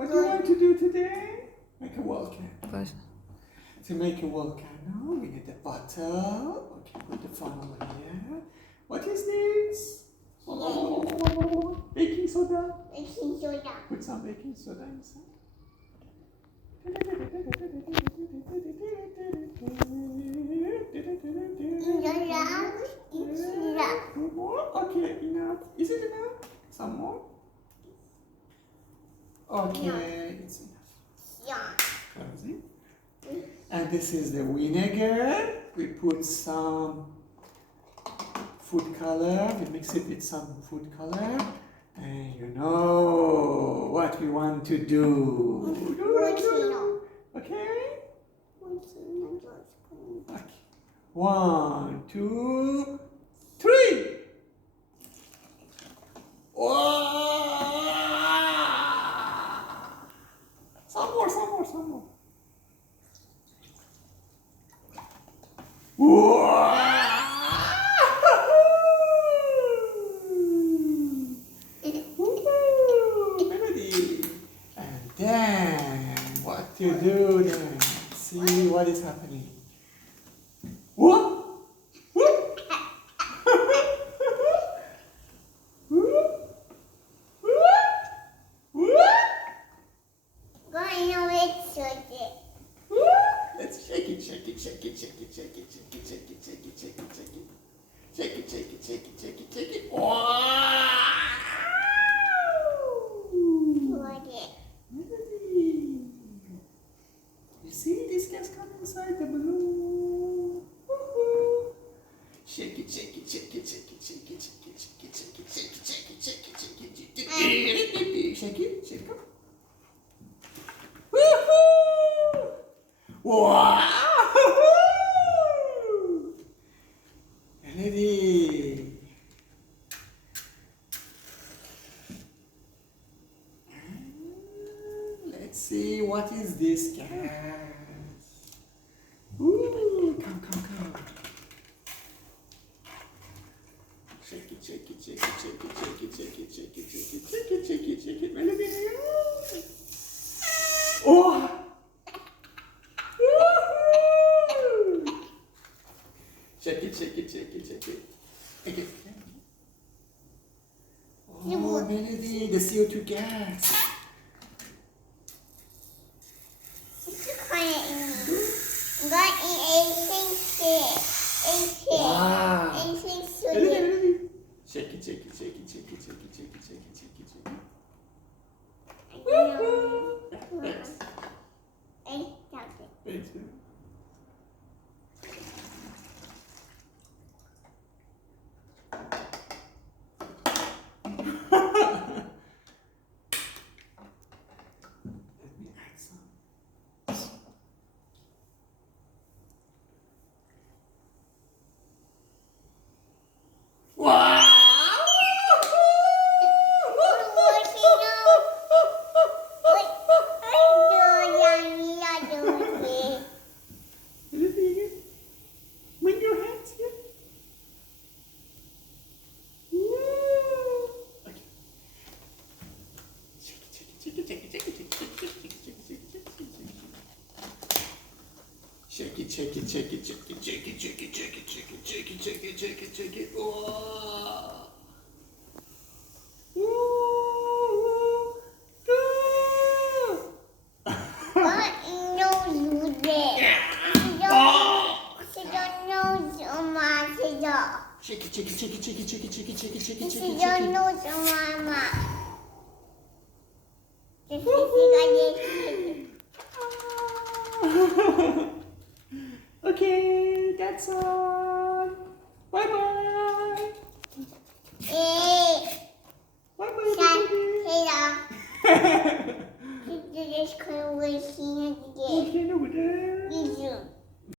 What do you want to do today? Make a volcano. Pues, To make a volcano, we need a bottle. Okay, put the phone over here. What is this? Baking soda. Baking soda. Put some baking soda inside. More? Okay, enough. Is it enough? Some more? Okay, it's enough. Yeah. Close it. And this is the vinegar. We put some food color. We mix it with some food color. And you know what we want to do. Okay? Okay. 1, 2, 3. Some more. Melody. And then, what to do then? See what is happening. What? Let's shake it. Wow! You see, this gas come inside the balloon. Woohoo! Shake it. Shake it. Woohoo! Wow! Ready? Let's see what is this gas. Ooh, come. Shake it, Melody. Oh! Woohoo! Shake it. Okay. Oh, Melody, the CO2 gas. Wow. Melody. Shake it. Woohoo! Thanks. Let me add some. Wow! Bring your hands here. Okay. Shake it. Oh. Okay, that's all. Bye.